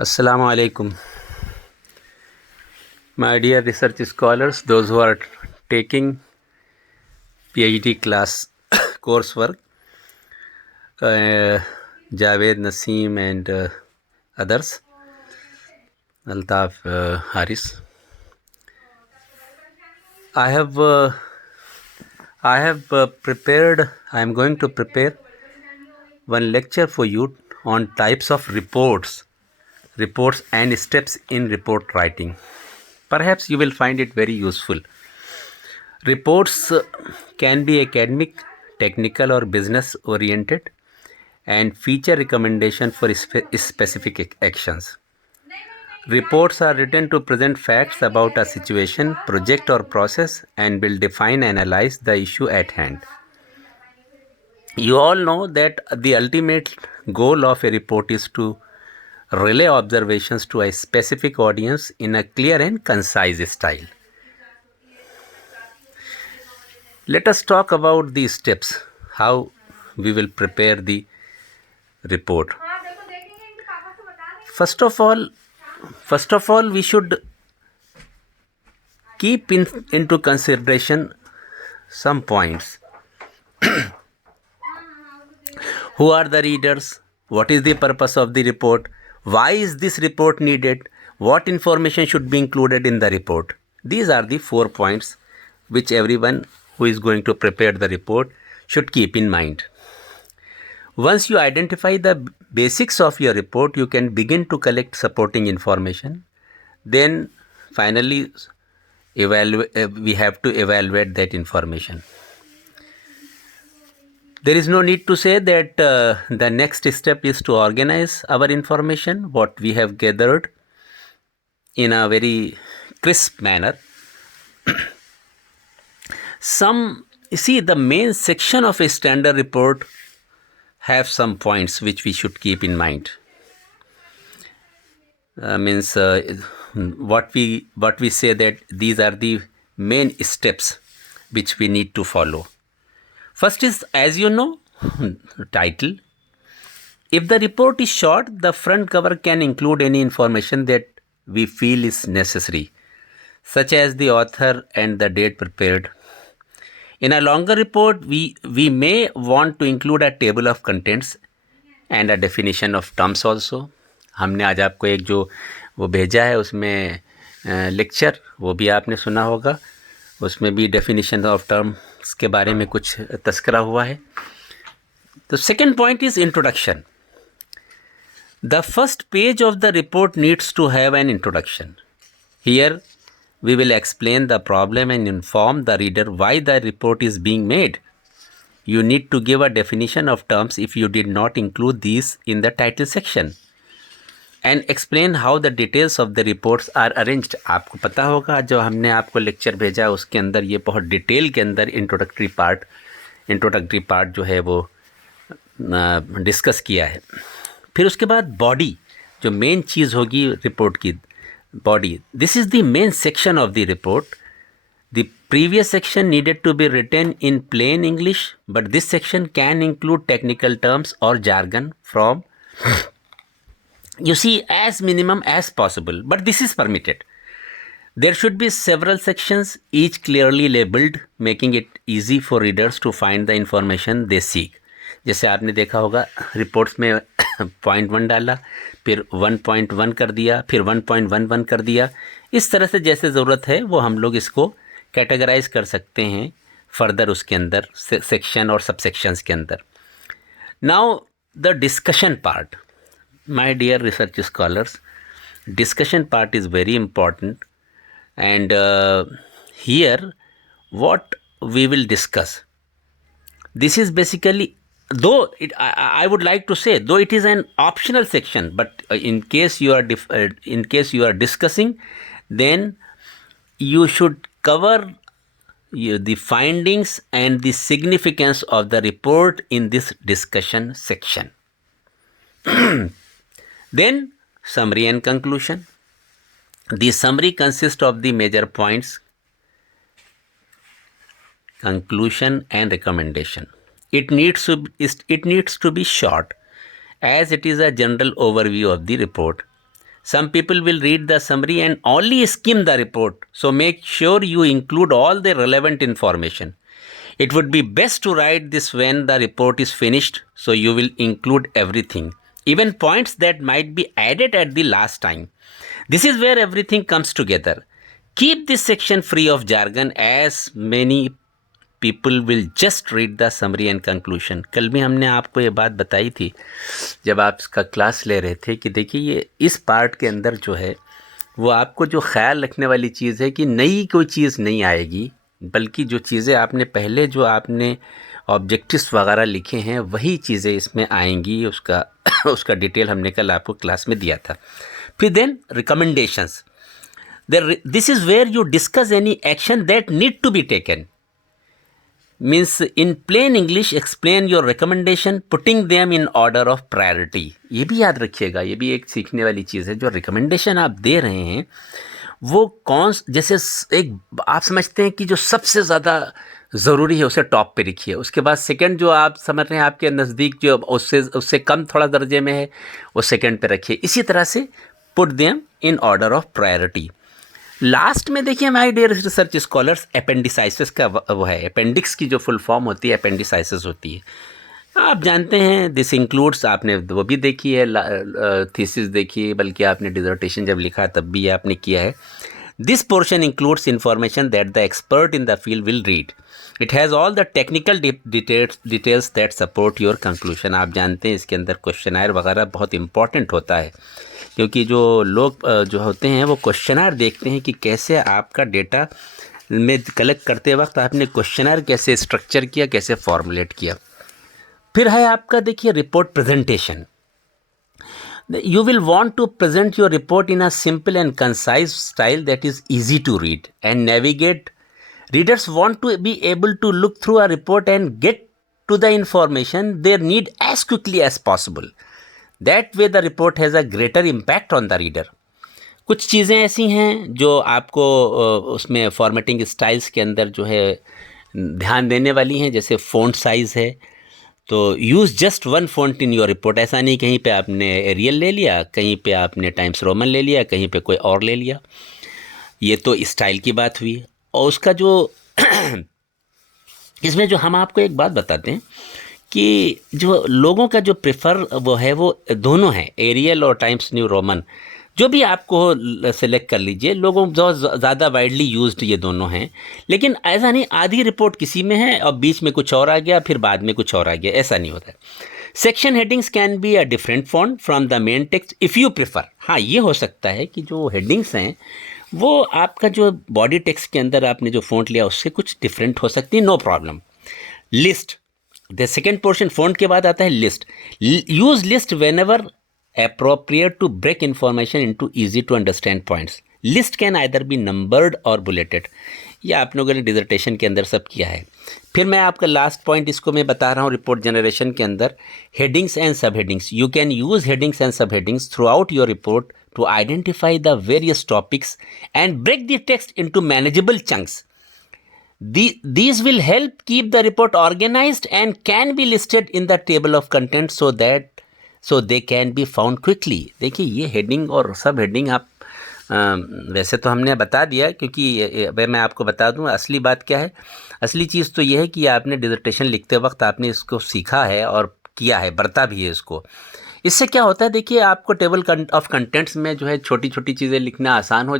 Assalamu alaikum. My dear research scholars, those who are taking PhD class coursework, Javed Naseem and others, Altaf Haris. I have prepared. I am going to prepare one lecture for you on types of reports and steps in report writing. Perhaps you will find it very useful. Reports can be academic, technical, or business oriented and feature recommendation for specific actions. Reports are written to present facts about a situation, project, or process and will define and analyze the issue at hand. You all know that the ultimate goal of a report is to relay observations to a specific audience in a clear and concise style. Let us talk about the steps, how we will prepare the report. First of all, we should keep into consideration some points. Who are the readers? What is the purpose of the report? Why is this report needed? What information should be included in the report? These are the 4 points which everyone who is going to prepare the report should keep in mind. Once you identify the basics of your report, you can begin to collect supporting information. Then finally, we have to evaluate that information. There is no need to say that the next step is to organize our information, what we have gathered, in a very crisp manner. The main section of a standard report have some points which we should keep in mind. What we say that these are the main steps which we need to follow. First is, as you know, title. If the report is short, the front cover can include any information that we feel is necessary, such as the author and the date prepared. In a longer report, we may want to include a table of contents and a definition of terms also. हमने आज आपको एक जो वो भेजा है उसमें लेक्चर, वो भी आपने सुना होगा. उसमें भी डेफिनेशन ऑफ टर्म्स के बारे में कुछ तस्करा हुआ है. The second point is introduction. The first page of the report needs to have an introduction. Here we will explain the problem and inform the reader why the report is being made. You need to give a definition of terms if you did not include these in the title section. And explain how the details of the reports are arranged. आपको पता होगा जो हमने आपको लेक्चर भेजा उसके अंदर ये बहुत डिटेल के अंदर इंट्रोडक्टरी पार्ट जो है वो डिस्कस किया है. फिर उसके बाद बॉडी, जो मेन चीज़ होगी रिपोर्ट की, body. This is the main section of the report. The previous section needed to be written in plain English, but this section can include technical terms or jargon from as minimum as possible, but this is permitted. There should be several sections, each clearly labeled, making it easy for readers to find the information they seek. जैसे आपने देखा होगा रिपोर्ट्स में पॉइंट 1 डाला, फिर 1.1 कर दिया, फिर 1.11 कर दिया. इस तरह से जैसे ज़रूरत है वो हम लोग इसको कैटेगराइज कर सकते हैं फर्दर उसके अंदर सेक्शन और सबसेक्शंस के अंदर. Now the discussion part. My dear research scholars, discussion part is very important, and here what we will discuss. This is basically, I would like to say, though it is an optional section, but in case you are discussing, then you should cover the findings and the significance of the report in this discussion section. Then summary and conclusion. The summary consists of the major points, conclusion and recommendation. It needs to be short, as it is a general overview of the report. Some people will read the summary and only skim the report. So make sure you include all the relevant information. It would be best to write this when the report is finished, so you will include everything, even points that might be added at the last time. This is where everything comes together. Keep this section free of jargon, as many people will just read the summary and conclusion. कल भी हमने आपको ये बात बताई थी जब आप इसका क्लास ले रहे थे कि देखिए ये इस पार्ट के अंदर जो है वो आपको जो ख्याल रखने वाली चीज़ है कि नई कोई चीज़ नहीं आएगी, बल्कि जो चीज़ें आपने पहले जो आपने ऑब्जेक्टिव्स वगैरह लिखे हैं वही चीज़ें इसमें आएंगी। उसका डिटेल हमने कल आपको क्लास में दिया था। फिर then recommendations, this is where you discuss any action that need to be taken. Means in plain English, explain your recommendation, putting them in order of priority. ये भी याद रखिएगा, ये भी एक सीखने वाली चीज़ है। जो रिकमेंडेशन आप दे रहे हैं वो कौन, जैसे एक आप समझते हैं कि जो सबसे ज़्यादा ज़रूरी है उसे टॉप पे रखिए, उसके बाद सेकंड जो आप समझ रहे हैं आपके नज़दीक जो उससे कम थोड़ा दर्जे में है वो सेकंड पे रखिए। इसी तरह से put them in order of priority. Last में देखिए माय डियर रिसर्च स्कॉलर्स, अपेंडिसाइसिस का वो है, अपेंडिक्स की जो फुल फॉर्म होती है अपेंडिसाइसिस होती है। आप जानते हैं दिस इंक्लूड्स, आपने वो भी देखी है, थीसिस देखी है, बल्कि आपने डिजर्टेशन जब लिखा तब भी आपने किया है। This portion includes information that the expert in the field will read. It has all the technical details that support your conclusion. आप जानते हैं इसके अंदर क्वेश्चनर वगैरह बहुत इंपॉर्टेंट होता है, क्योंकि जो लोग जो होते हैं वो क्वेश्चनर देखते हैं कि कैसे आपका डेटा में कलेक्ट करते वक्त आपने क्वेश्चनर कैसे स्ट्रक्चर किया, कैसे फॉर्मुलेट किया। फिर है आपका देखिए report presentation. You will want to present your report in a simple and concise style that is easy to read and navigate. Readers want to be able to look through a report and get to the information they need as quickly as possible. That way the report has a greater impact on the reader. कुछ चीज़ें ऐसी हैं जो आपको उसमें formatting styles के अंदर जो है ध्यान देने वाली हैं, जैसे फ़ॉन्ट साइज़ है, तो use just one font in your report. ऐसा नहीं कहीं पे आपने एरियल ले लिया, कहीं पे आपने टाइम्स रोमन ले लिया, कहीं पे कोई और ले लिया। ये तो स्टाइल की बात हुई। और उसका जो इसमें जो हम आपको एक बात बताते हैं कि जो लोगों का जो प्रेफर वो है वो दोनों है, एरियल और टाइम्स न्यू रोमन, जो भी आपको सेलेक्ट कर लीजिए। लोगों बहुत ज़्यादा वाइडली यूज्ड ये दोनों हैं, लेकिन ऐसा नहीं आधी रिपोर्ट किसी में है और बीच में कुछ और आ गया, फिर बाद में कुछ और आ गया, ऐसा नहीं होता है। Section headings can be a different font from the main text if you prefer. हाँ, ये हो सकता है कि जो हेडिंग्स हैं वो आपका जो बॉडी टेक्स्ट के अंदर आपने जो फॉन्ट लिया उससे कुछ डिफरेंट हो सकती है, no problem. List, the second portion font के बाद आता है list. Use list whenever appropriate to break information into easy to understand points. List can either be numbered or bulleted. ये आप लोगों ने डिजर्टेशन के अंदर सब किया है। फिर मैं आपका लास्ट पॉइंट इसको मैं बता रहा हूँ रिपोर्ट जनरेशन के अंदर, headings and sub headings. You can use headings and sub headings throughout your report to identify the various topics and break the text into manageable chunks. These will help keep the report organized and can be listed in the table of contents so they can be found quickly. देखिए ये हेडिंग और सब हेडिंग आप वैसे तो हमने बता दिया, क्योंकि मैं आपको बता दूं असली बात क्या है। असली चीज़ तो ये है कि आपने डिसर्टेशन लिखते वक्त आपने इसको सीखा है और किया है, बरता भी है इसको। इससे क्या होता है देखिए, आपको टेबल ऑफ कंटेंट्स में जो है छोटी छोटी चीज़ें लिखना आसान हो